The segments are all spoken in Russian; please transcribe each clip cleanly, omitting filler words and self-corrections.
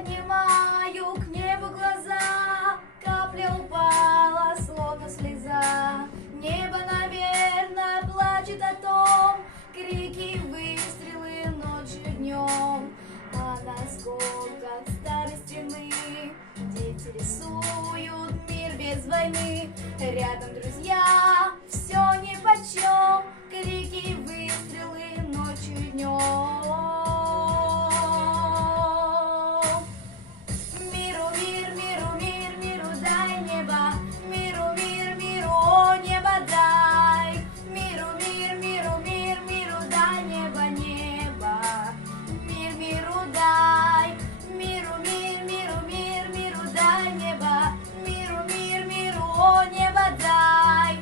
поднимаю к небу глаза, капля упала, словно слеза. Небо, наверное, плачет о том, крики, выстрелы ночью, днем. А на осколках старой стены дети рисуют мир без войны. Рядом друзья, все нипочем, крики, выстрелы ночью и днем. Миру, мир, миру, мир, миру дай небо, миру, мир, миру, о, небо дай. Миру, мир, миру, мир, миру дай небо, небо. Мир, миру дай. Миру, мир, миру, мир, миру дай небо, миру, мир, миру, о, небо дай.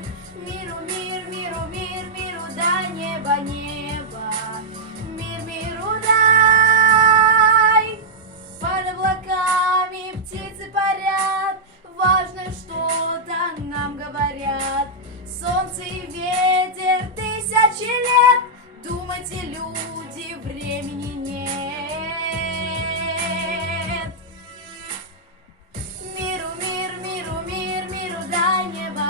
Миру, мир, миру, мир, миру дай небо, небо. Мир, миру дай. Под облаками птицы парят, важно что-то нам говорят. Солнце и ветер тысячи лет, думайте, люди, времени нет. Миру, мир, миру, мир, миру дай небо,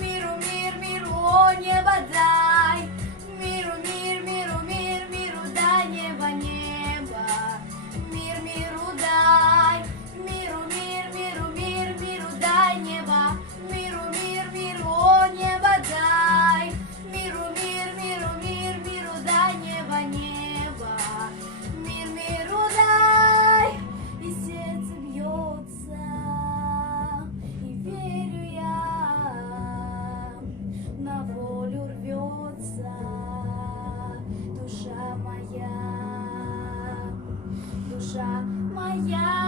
миру, мир, миру, о, небо дай. Миру, мир, миру, мир, миру дай небо, небо. Мир, миру дай. Миру, мир, миру, мир, миру дай небо, миру, мир, миру, о, небо дай. Миру, мир, миру, мир, миру дай небо, небо. Мир, миру дай. И сердце бьется, и верю я, на волю рвется душа моя, душа моя.